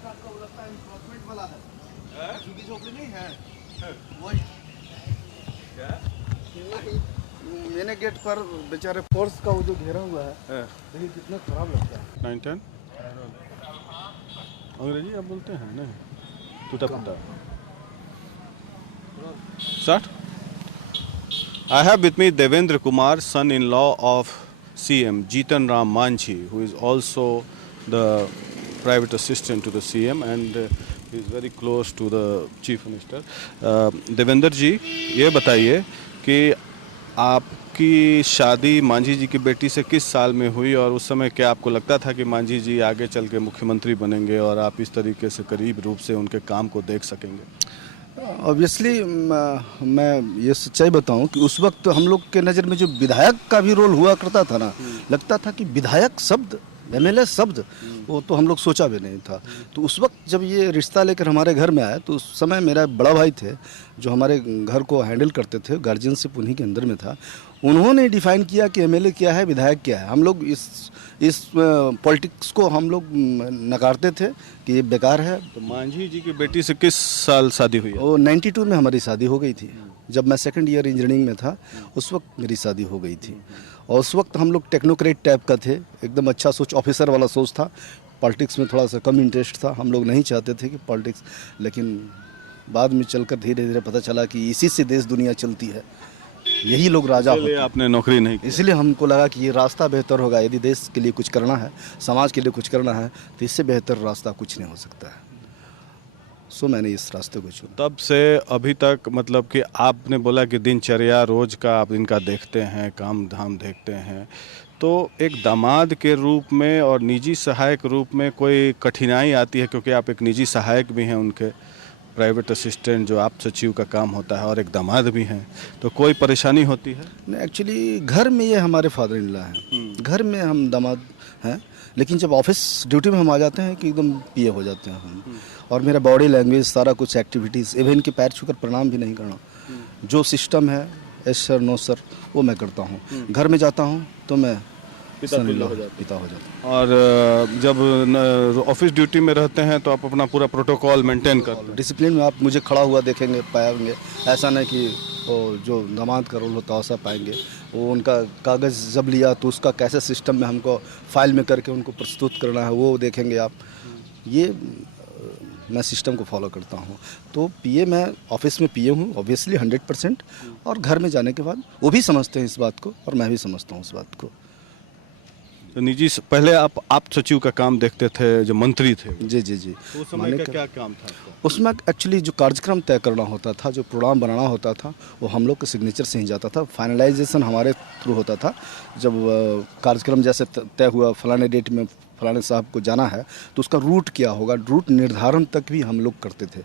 आपका वो लगता है एनफोर्समेंट वाला है, झुग्गी झोपड़ी नहीं है वही। मैंने गेट पर बेचारे फोर्स का वो जो घेरा हुआ है देखिए कितना खराब लगता है। 9-10 अंग्रेजी आप बोलते हैं नहीं टूटा फूटा। Start. I have with me Devendra Kumar, son-in-law of CM Jitan Ram Manjhi, who is also the private assistant to the CM and is very close to the chief minister. Devendra जी, ये बताइए कि आपकी शादी मांझी जी की बेटी से किस साल में हुई और उस समय क्या आपको लगता था कि मांझी जी आगे चल के मुख्यमंत्री बनेंगे और आप इस तरीके से करीब रूप से उनके काम को देख सकेंगे? ऑब्वियसली मैं ये सच्चाई बताऊं कि उस वक्त हम लोग के नज़र में जो विधायक का भी रोल हुआ करता था ना, लगता था कि विधायक शब्द, एमएलए शब्द, वो तो हम लोग सोचा भी नहीं था। तो उस वक्त जब ये रिश्ता लेकर हमारे घर में आया तो उस समय मेरा बड़ा भाई थे जो हमारे घर को हैंडल करते थे, गार्जियनशिप उन्हीं के अंदर में था। उन्होंने डिफाइन किया कि एमएलए क्या है, विधायक क्या है। हम लोग इस पॉलिटिक्स को हम लोग नकारते थे कि ये बेकार है। तो मांझी जी की बेटी से किस साल शादी हुई है? वो 92 में हमारी शादी हो गई थी। जब मैं सेकंड ईयर इंजीनियरिंग में था उस वक्त मेरी शादी हो गई थी। और उस वक्त हम लोग टेक्नोक्रेट टाइप का थे, एकदम अच्छा सोच, ऑफिसर वाला सोच था। पॉलिटिक्स में थोड़ा सा कम इंटरेस्ट था, हम लोग नहीं चाहते थे कि पॉलिटिक्स, लेकिन बाद में चलकर धीरे धीरे पता चला कि इसी से देश दुनिया चलती है, यही लोग राजा होते हैं। आपने नौकरी नहीं की? इसलिए हमको लगा कि ये रास्ता बेहतर होगा। यदि देश के लिए कुछ करना है, समाज के लिए कुछ करना है, तो इससे बेहतर रास्ता कुछ नहीं हो सकता है। सो मैंने इस रास्ते को चुना। तब से अभी तक, मतलब कि आपने बोला कि दिनचर्या रोज का आप इनका देखते हैं, काम धाम देखते हैं, तो एक दामाद के रूप में और निजी सहायक रूप में कोई कठिनाई आती है? क्योंकि आप एक निजी सहायक भी हैं उनके, प्राइवेट असिस्टेंट जो आप सचिव का काम होता है, और एक दामाद भी हैं, तो कोई परेशानी होती है? नहीं, एक्चुअली घर में ये हमारे फादर इन लॉ हैं, घर में हम दामाद हैं, लेकिन जब ऑफिस ड्यूटी में हम आ जाते हैं कि एकदम पीए हो जाते हैं हम। और मेरा बॉडी लैंग्वेज, सारा कुछ एक्टिविटीज़, इवन के पैर छूकर प्रणाम भी नहीं करना, जो सिस्टम है एस सर नो सर वो मैं करता हूँ। घर में जाता हूँ तो मैं पिता हो जाता हूँ। और जब ऑफिस ड्यूटी में रहते हैं तो आप अपना पूरा प्रोटोकॉल मेंटेन करते हैं? डिसिप्लिन में आप मुझे खड़ा हुआ देखेंगे, पाएंगे। ऐसा नहीं कि वो जो दामाद का रोल होता है वैसा पाएंगे। वो उनका कागज़ जब लिया तो उसका कैसे सिस्टम में हमको फाइल में करके उनको प्रस्तुत करना है वो देखेंगे आप। ये मैं सिस्टम को फॉलो करता हूँ। तो पीए, मैं ऑफिस में पीए हूँ ऑब्वियसली 100%, और घर में जाने के बाद वो भी समझते हैं इस बात को और मैं भी समझता हूँ इस बात को। तो निजी पहले आप सचिव का काम देखते थे जो मंत्री थे? जी जी जी। तो उस समय का क्या काम था आपका? उसमें एक्चुअली जो कार्यक्रम तय करना होता था, जो प्रोग्राम बनाना होता था, वो हम लोग के सिग्नेचर से ही जाता था। फाइनलाइजेशन हमारे थ्रू होता था। जब कार्यक्रम जैसे तय हुआ फलाने डेट में फलाने साहब को जाना है तो उसका रूट क्या होगा, रूट निर्धारण तक भी हम लोग करते थे।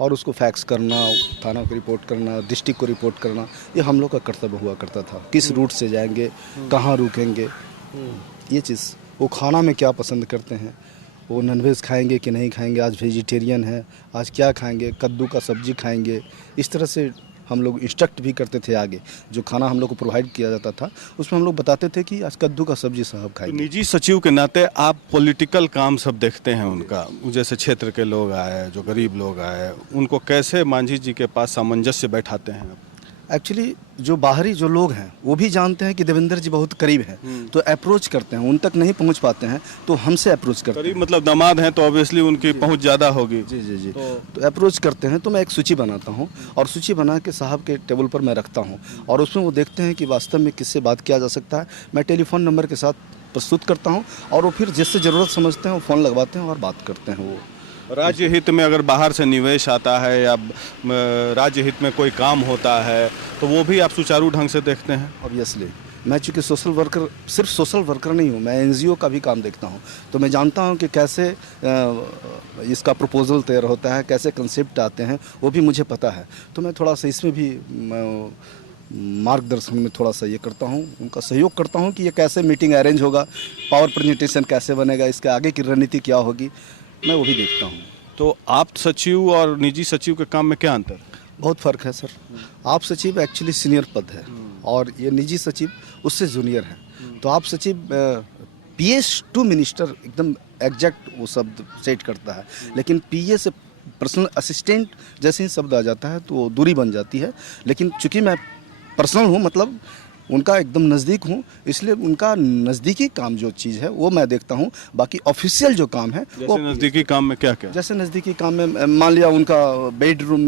और उसको फैक्स करना, थाना को रिपोर्ट करना, डिस्ट्रिक्ट को रिपोर्ट करना, ये हम लोग का कर्तव्य हुआ करता था। किस रूट से जाएंगे, कहाँ रुकेंगे, ये चीज़। वो खाना में क्या पसंद करते हैं, वो नॉनवेज खाएंगे कि नहीं खाएंगे, आज वेजिटेरियन है, आज क्या खाएंगे, कद्दू का सब्जी खाएंगे। इस तरह से हम लोग इंस्ट्रक्ट भी करते थे। आगे जो खाना हम लोग को प्रोवाइड किया जाता था उसमें हम लोग बताते थे कि आज कद्दू का सब्जी साहब खाएंगे। तो निजी सचिव के नाते आप पॉलिटिकल काम सब देखते हैं उनका, जैसे क्षेत्र के लोग आए, जो गरीब लोग आए, उनको कैसे मांझी जी के पास सामंजस्य बैठाते हैं? एक्चुअली जो बाहरी जो लोग हैं वो भी जानते हैं कि देवेंद्र जी बहुत करीब हैं, तो अप्रोच करते हैं। उन तक नहीं पहुंच पाते हैं तो हमसे अप्रोच करते हैं। करीब मतलब दामाद हैं तो ऑब्वियसली उनकी पहुंच ज़्यादा होगी। जी जी जी। तो अप्रोच करते हैं तो मैं एक सूची बनाता हूं और सूची बना के साहब के टेबल पर मैं रखता हूं और उसमें वो देखते हैं कि वास्तव में किससे बात किया जा सकता है। मैं टेलीफोन नंबर के साथ प्रस्तुत करता हूँ और वो फिर जिससे ज़रूरत समझते हैं वो फ़ोन लगवाते हैं और बात करते हैं। वो राज्य हित में अगर बाहर से निवेश आता है या राज्य हित में कोई काम होता है तो वो भी आप सुचारू ढंग से देखते हैं? ऑब्वियसली मैं चूँकि सोशल वर्कर, सिर्फ सोशल वर्कर नहीं हूँ, मैं एनजीओ का भी काम देखता हूँ। तो मैं जानता हूँ कि कैसे इसका प्रपोजल तैयार होता है, कैसे कंसेप्ट आते हैं, वो भी मुझे पता है। तो मैं थोड़ा सा इसमें भी मार्गदर्शन में थोड़ा सा ये करता हूँ, उनका सहयोग करता हूँ कि ये कैसे मीटिंग अरेंज होगा, पावर प्रेजेंटेशन कैसे बनेगा, इसके आगे की रणनीति क्या होगी, मैं वो भी देखता हूँ। तो आप सचिव और निजी सचिव के काम में क्या अंतर है? बहुत फ़र्क है सर। आप सचिव एक्चुअली सीनियर पद है और ये निजी सचिव उससे जूनियर है। तो आप सचिव पीएस टू मिनिस्टर एकदम एग्जैक्ट वो शब्द सेट करता है, लेकिन पीए से पर्सनल असिस्टेंट जैसे ही शब्द आ जाता है तो दूरी बन जाती है। लेकिन चूंकि मैं पर्सनल हूँ, मतलब उनका एकदम नज़दीक हूँ, इसलिए उनका नज़दीकी काम जो चीज़ है वो मैं देखता हूँ। बाकी ऑफिशियल जो काम है वो नज़दीकी काम में क्या क्या? जैसे नज़दीकी काम में मान लिया उनका बेडरूम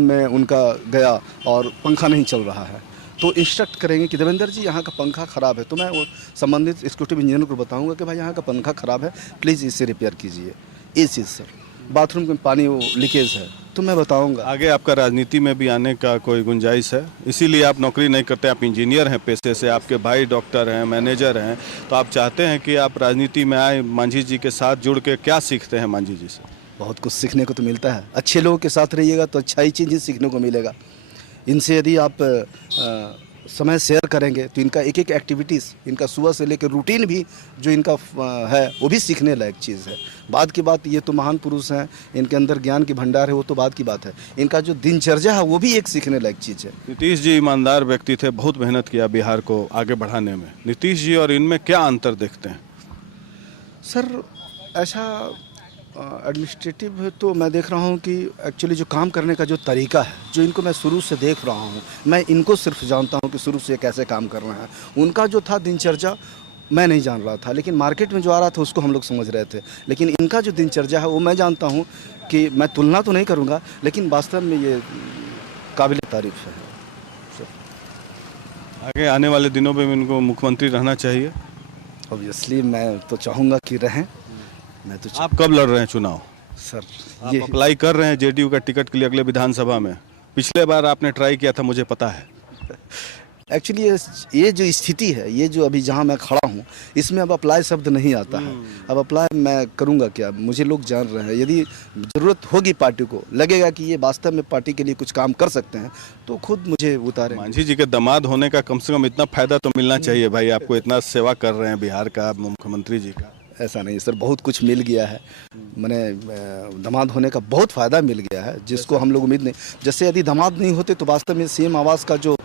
में उनका गया और पंखा नहीं चल रहा है तो इंस्ट्रक्ट करेंगे कि देवेंद्र जी यहाँ का पंखा ख़राब है, तो मैं वो संबंधित एग्जीक्यूटिव इंजीनियर को बताऊंगा कि भाई यहाँ का पंखा ख़राब है, प्लीज़ इसे रिपेयर कीजिए। ये चीज़ सर, बाथरूम में पानी वो लीकेज है तो मैं बताऊंगा। आगे आपका राजनीति में भी आने का कोई गुंजाइश है? इसीलिए आप नौकरी नहीं करते, आप इंजीनियर हैं पेशे से, आपके भाई डॉक्टर हैं, मैनेजर हैं, तो आप चाहते हैं कि आप राजनीति में आए, मांझी जी के साथ जुड़ के क्या सीखते हैं मांझी जी से? बहुत कुछ सीखने को तो मिलता है, अच्छे लोगों के साथ रहिएगा तो अच्छा ही चीज़ सीखने को मिलेगा। इनसे यदि आप समय शेयर करेंगे तो इनका एक एक एक्टिविटीज़, इनका सुबह से लेकर रूटीन भी जो इनका है वो भी सीखने लायक चीज़ है। बाद की बात, ये तो महान पुरुष हैं, इनके अंदर ज्ञान की भंडार है, वो तो बात की बात है। इनका जो दिनचर्या है वो भी एक सीखने लायक चीज़ है। नीतीश जी ईमानदार व्यक्ति थे, बहुत मेहनत किया बिहार को आगे बढ़ाने में। नीतीश जी और इनमें क्या अंतर देखते हैं? सर ऐसा एडमिनिस्ट्रेटिव है तो मैं देख रहा हूँ कि एक्चुअली जो काम करने का जो तरीका है, जो इनको मैं शुरू से देख रहा हूँ, मैं इनको सिर्फ जानता हूँ कि शुरू से कैसे काम कर रहे हैं। उनका जो था दिनचर्या मैं नहीं जान रहा था, लेकिन मार्केट में जो आ रहा था उसको हम लोग समझ रहे थे। लेकिन इनका जो दिनचर्या है वो मैं जानता हूँ कि मैं तुलना तो नहीं करूँगा, लेकिन वास्तव में ये काबिल तारीफ है। आगे आने वाले दिनों में इनको मुख्यमंत्री रहना चाहिए? ऑब्वियसली मैं तो चाहूँगा कि रहें। मैं तो आप कब लड़ रहे हैं चुनाव? सर आप ये अप्लाई कर रहे हैं जेडीयू का टिकट के लिए अगले विधानसभा में? पिछले बार आपने ट्राई किया था, मुझे पता है। एक्चुअली ये जो स्थिति है, ये जो अभी जहाँ मैं खड़ा हूँ, इसमें अब अप्लाई शब्द नहीं आता है। अब अप्लाई मैं करूँगा क्या? मुझे लोग जान रहे हैं। यदि ज़रूरत होगी, पार्टी को लगेगा कि ये वास्तव में पार्टी के लिए कुछ काम कर सकते हैं, तो खुद मुझे उतारें। मांझी जी के दामाद होने का कम से कम इतना फायदा तो मिलना चाहिए भाई, आपको इतना सेवा कर रहे हैं बिहार का मुख्यमंत्री जी का। ऐसा नहीं सर, बहुत कुछ मिल गया है। मैंने दामाद होने का बहुत फ़ायदा मिल गया है, जिसको हम लोग उम्मीद नहीं। जैसे यदि दामाद नहीं होते तो वास्तव में सीएम आवास का जो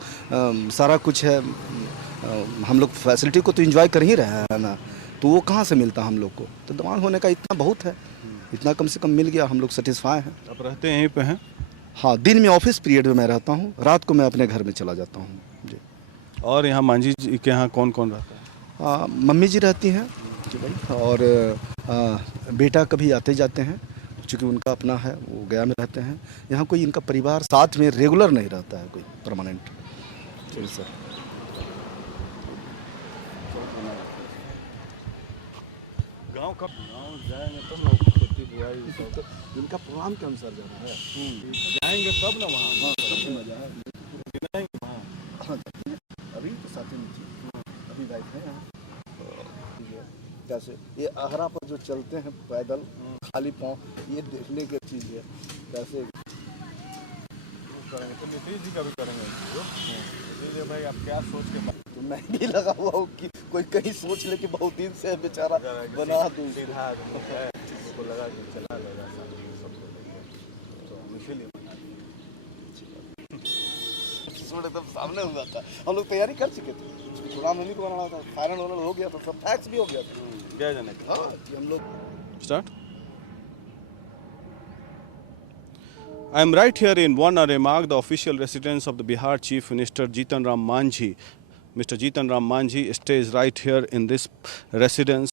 सारा कुछ है, हम लोग फैसिलिटी को तो एंजॉय कर ही रहे हैं ना, तो वो कहाँ से मिलता हम लोग को? तो दामाद होने का इतना बहुत है, इतना कम से कम मिल गया, हम लोग सेटिस्फाई हैं। आप रहते यहीं पे हैं? हाँ, दिन में ऑफिस पीरियड में मैं रहता हूँ, रात को मैं अपने घर में चला जाता हूँ जी। और यहाँ मांझी जी के यहाँ कौन कौन रहता है? मम्मी जी रहती हैं जी भाई, और बेटा कभी आते जाते हैं, चूँकि उनका अपना है, वो गया में रहते हैं। यहाँ कोई इनका परिवार साथ में रेगुलर नहीं रहता है, कोई परमानेंट। जी सर। गाँव कब जाएंगे तब ना, खेती बुआई तो इनका प्रोग्राम के अनुसार जाना है। जाएंगे तब ना वहाँ, तब मजा है। वहाँ अभी तो साथ में थी, अभी बैठे हैं यहाँ। जैसे ये आहरा पर जो चलते हैं पैदल खाली पाँव, ये देखने की चीज़ है। कैसे करेंगे तो नीतीश जी का भी करेंगे इसीलिए भाई, आप क्या सोच के तो मैं भी लगा हुआ हूँ कि कोई कहीं सोच ले कि बहुत दिन से बेचारा बना दूँ, सीधा आदमी है, उसको लगा कि चला लेगा सबको लेके, तो इसीलिए एकदम सामने हुआ था। हम लोग तैयारी कर चुके थे, प्रोग्राम हम ही को बनाना था, फाइनल हो गया था, सब फैक्स भी हो गया था। क्या जाने हाँ कि हम लोग Start. I am right here in Wanaremark, the official residence of the Bihar Chief Minister Jitan Ram Manjhi. Mr. Jitan Ram Manjhi stays right here in this residence.